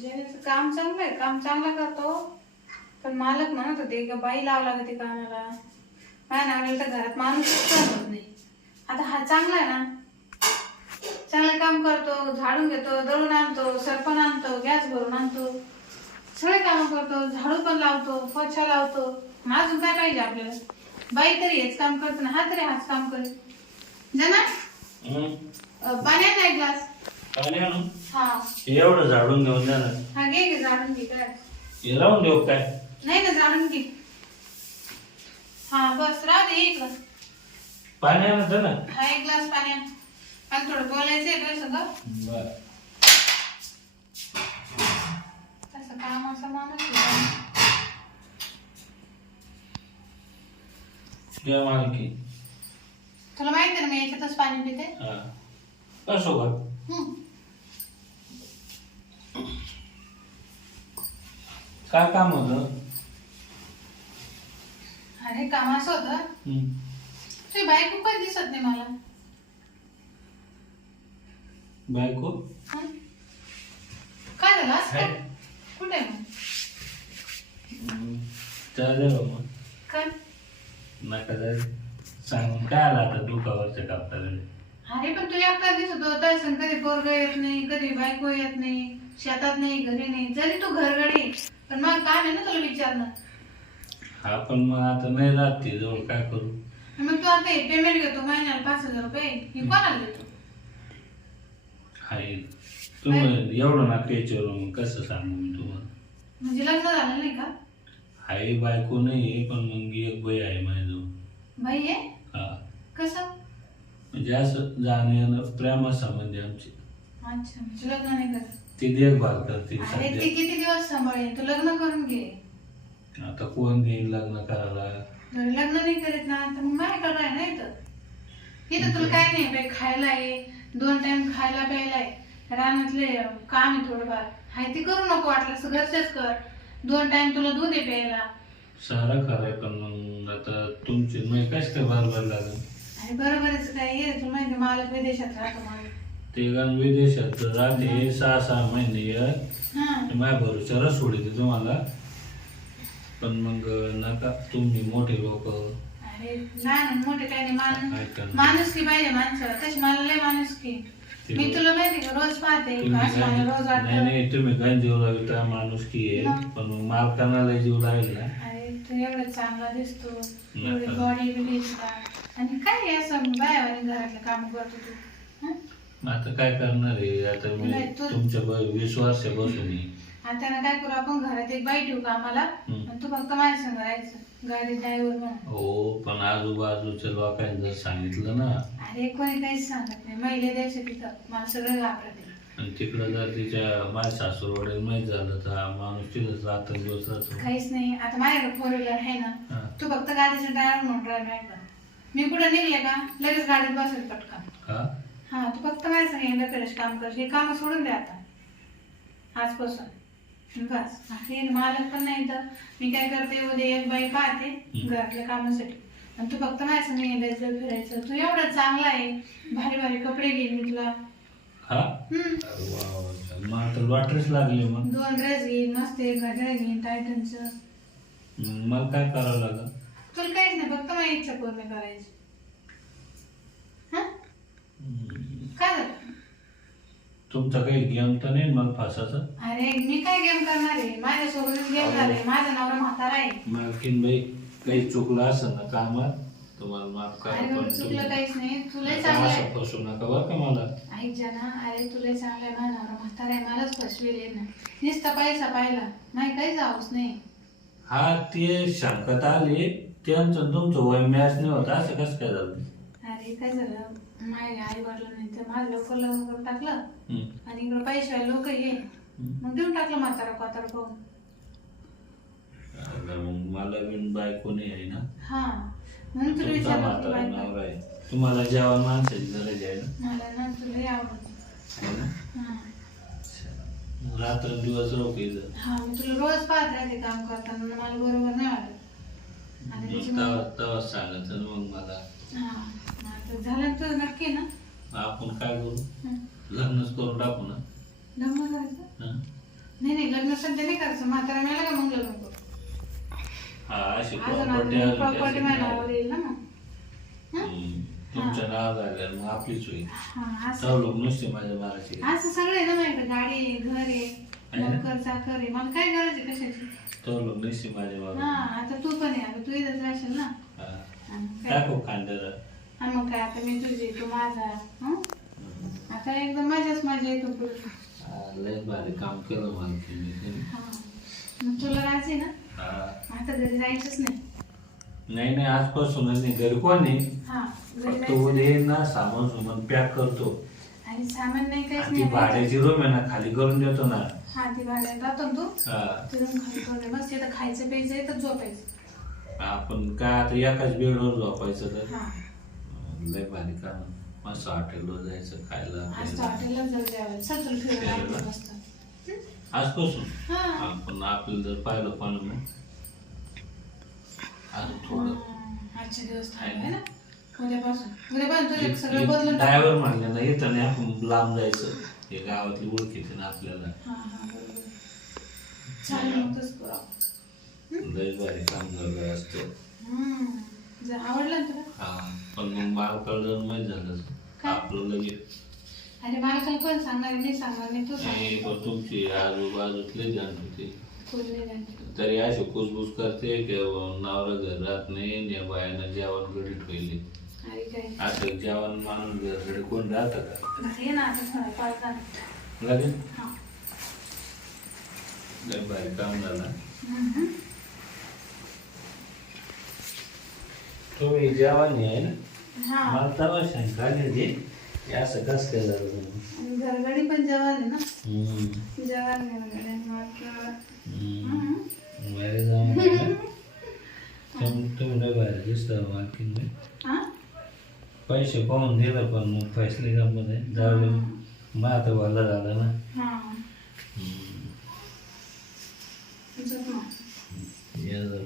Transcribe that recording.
जयचं काम चांगलं आहे, काम चांगलं करतो. पण मालक म्हणत होते का बाई लावा लागते कामाला. माझ्या नावाला तर घरात माणूस होत नाही. आता हा चांगला आहे ना, चांगलं काम करतो, झाडून घेतो, दळून आणतो, सरपण आणतो, गॅस भरून आणतो, सगळे काम करतो, झाडू पण लावतो, पोछा लावतो. अजून काय पाहिजे आपल्याला? बाई तरी हेच काम करतो ना, हा तरी हाच काम करेल. जना पाणी आण ना एक ग्लास. पाणी आणू? हा एवढं झाडून घेऊन द्या ना. हा घे झाडून घे. काय हे राहून देऊ काय? नाही ना, झाडून घे. हा बस राहू दे. एक ग्लास पाणी आणत ना. हा एक ग्लास पाणी आण. आणि थोडं बोलायचंय काय सगळं. बर तसं काम असं माणूस आहे. तुझ्या मालकी. तुला माहिती ना मी याच्यातच पाणी पिते. हा कसो का? काय काम होतं? अरे काम असं होतं, तुझी बायको पण दिसत नाही मला. बायको हं? काय झालं आज? आहे. कुठे आहे मग? चालेल मग. काय? नका जाय. सांगून काय आला आता दुखावरच्या कापताकडे. अरे पण तू एकटा दिसत होता. कधी पोरग येत नाही, कधी बायको येत नाही, शेतात नाही, घरी नाही. जरी तू घरगडी पण मग काम आहे ना तुला विचारणं. हा पण मग आता नाही राहत ती जवळ, काय करू? मग तू आता पेमेंट घेतो महिन्याला 5,000 रुपये. हे कोणाला देतो? हाय तुम्ही एवढं ना त्याच्यावर कसं सांगू मी तुम्हाला? म्हणजे लग्न झालं नाही का? हाय बायको नाही, पण मग एक बाई आहे माझ्याजवळ. बाई आहे? हा कसं? म्हणजे असं जाणं येणं प्रेमासंबंधी आमची. अच्छा, म्हणजे लग्न नाही करत. ती देखभाल करते अरे सध्या. ती किती दिवस सांभाळेल? तू लग्न करून घे. आता कोण देईल लग्न करायला? जर लग्न नाही करीत ना तर मग माझ्याकडे राह ना इथं. इथं तुला काय नाही बाई, खायला आहे, 2 टाइम खायला प्यायला आहे, रानातले काम आहे थोडंफार हाय ते करू नको. वाटलं घरचेच कर. 2 टाइम तुला दूध आहे प्यायला. सारं खरंय, पण मग आता तुमची नाही कस काय बरोबर लागेल? अरे बरोबरच काय आहे, तुला माहिती मालक विदेशात राहतो मालक. ते गण विदेशात राहते 6-6 महिने हा माझ्या भरोशावर सोडते तुम्हाला. पण मग नका, तुम्ही मोठे लोक. अरे लहान मोठे काय नाही, ऐका ना. माणूस की पाहिजे माणसाला. तशी मला लय माणूस की. मी तुला माहिती का रोज पाहते. तुम्ही असं मला रोज नाही वाटतं. नाही, तुम्ही गण जीव लावता माणूस की आहे, मग? पण मग मालकांना लय जीव लागेल ना. अरे तू एवढा चांगला दिसतो, नका. एवढी बॉडी बिडी आणि काय हे असं बायावानी घरातलं काम करतो तू. हं? मग आता काय करणार आहे? आता मी नाही, तू- तुमच्या 20 वर्षापासून आहे. आता ना काय करू आपण, घरात एक बाई ठेवू कामाला आणि तू फक्त माझ्या संग राहायचं. गाडी ड्रायव्हर म्हणून. हो, पण आजूबाजूच्या लोकांनी जर सांगितलं ना, अरे कोणी काहीच सांगत नाही. महिले द्यायचं तिथं मला सगळं घाबरते. आणि तिकडं जर तिच्या माझ्या सासूरवाडीला माहीत झालं तर हा माणूस तिथंच रात्र दिवस राहतो. काहीच नाही. आता माझ्याकडे 4 व्हीलर आहे ना, हा. तू फक्त गाडीचं ड्रायव्हर म्हणून राह माझ्याकडं. मी कुठं निघले का लगेच गाडीत बसेल पटकन. का? हा तू फक्त माझ्या संग येणं फिरच काम कर. हे काम सोडून दे आता आजपासून. बस हे मालक पण नाही तर मी काय करते, उद्या एक बाई पाहते घरातल्या कामासाठी आणि तू फक्त माझ्या संग येण्याचं फिरायचं. तू एवढा चांगला आहे, भारी भारी कपडे घेईन मी तुला. हा? अरे वा वा, मग आता लॉटरीच लागली. मग 2 ड्रेस घेईन, मस्त एक घड्याळ घेईन टायटनचं. मला काय करावं लागलं? तुला काहीच नाही, फक्त माझी इच्छा पूर्ण करायची. हा काय झालं? तुमचा काही गेम तर नाही मला फासाचा? अरे मी काय गेम करणार आहे? माझ्यासोबतच गेम झाले. माझा नवरा म्हातारा आहे. मालकीन बाई, काही चुकलं असं ना कामात तुम्हाला माफ करा. अरे पण एवढं चुकलं तुम्ही काहीच नाही. तुलाही आता चांगलं असं आहे. फसू नका बरं का मला. ऐक जना, अरे तुलाही चांगलं आहे. माझा नवरा म्हातारा आहे, मलाच फसवेल ना. नुसता पैसा पाहिला नाही, काही जाऊच नाही. हा, ते शंकत आले त्यांचं तुमचं वय मॅच नाही होत, असं कसं काय झालं? अरे काय झालं, माझ्या आई वडला नाही तर माझं लवकर लग्न करून टाकलं आणि इकडं पैसे लोक ये मग देऊन टाकलं म्हातारा पातारा पाहून. मग मला बिन बायको नाही आहे ना. हा म्हणून तुला तुमचा विचारलं म्हातारा की नवरा आहे. तुम्हाला जेवण माणसाची गरज आहे ना. मला ना तुला आवडत. आहे ना? हा रात्र दिवस रोखायचं. हा मी तुला रोज पाहत राहते काम करताना, मला बरोबर नाही वाटत. आणि त्याच्यामुळे तेव्हाच सांगायचं ना मग मला. हा आता झालं तर नक्की ना. आपण काय करू, हं. लग्नच करून टाकू ना. लग्न करायचं. हं? नाही लग्न सध्या नाही करायचं, म्हातारा मिळाला का मग लग्न करू. हा अशी अजून प्रॉपर्टी प्रॉपर्टी माझ्या नावावर येईल ना मग. तुमच्या नाव झालं मग आपलीच होईल. हा असं सर्व लोक नुसते माझ्या बाळाचे. असं सगळे ना माझ्याकडे, गाडी आहे, घर आहे, नोकर चाकर आहे, मला काय गरज आहे कशाची. सर्व लोक नुसते माझ्या हा बाळा. आता तू पण आहे, आता तू इथंच राहशील ना. आणि काय? टाकू खांद्याला. आणि मग काय आता मी तुझी, तू माझा. हं? आता एकदम मजा येतो पुढे. लय भारी काम केलं मला तुम्ही. हा मग तुला राजी ना. आता घरी जायचंच नाही. नाही आजपासूनच नाही. घरी कोण नाही, हा घरी फक्त जायचं. उद्या ना सामान सुमान पॅक करतो. आणि सामान नाही काहीच आणि ती नाही. भाड्याची रूम आहे ना खाली करून देतो ना. हा ती भाड्यात जातो ना तू, हा. तिथून खाली करून मस्त तिथं खायचं प्यायचं इथं झोपायचं. आपण काय आता एकाच बेडवर झोपायचं तर. हा लय भारी काम. मस्त हॉटेलवर जायचं खायला आज तर प्यायला. हॉटेलला जाऊ द्यावं. चल तुला फिरून फिरायला? आणतो मस्त. आजपासून हा आपण आपल्याला जर पाहिलं पण अजून थोडं आजचे दिवस थांबले ना. उद्यापासून तुझे सगळं बदलून टाक. ड्रायव्हर म्हणले ना येतं नाही आपण लांब जायचं. हे गावातली ओळखीचे ना आपल्याला. हा बरोबर. चालेल मग तसं करू आपण. लय भारी काम झालं असतं. जर आवडलं ना तुला. हा पण मग मला कळलं माहीत झालं काय? आपलं लगेच. अरे मला काही कोण सांगणार नाही, सांगणार नाही, तू नाही सांग. पण तुमची आजूबाजूतले जाण होती कोणी नाही जाणणार. तरी अशी कुसबुस करते की नवरा घर राहत नाही या बायानं जेवण गडीत ठेवली. अरे काय असं जेवण माणूस घरकडे कोण राहतं का घरी ये ना आता थोडा पाच जा. लगेच. हा लय भारी काम झालं. तुम्ही जेवण आहे ना. हा मला तेव्हा शंका आली होती की असं कसं केलं तुम्ही. आणि घरगडी पण जेवण आहे ना. हम्म. जेवण घरगडी मग बाहेर जाऊन तुम्ही लय भारी दिसतं वाकिंग मध्ये. हा पैसे पाहून दिलं पण मग फैसले जमत आहे. जाऊ दे मग आता भलं झालं ना. हा हम्म. तुझं पण. ये जाऊ.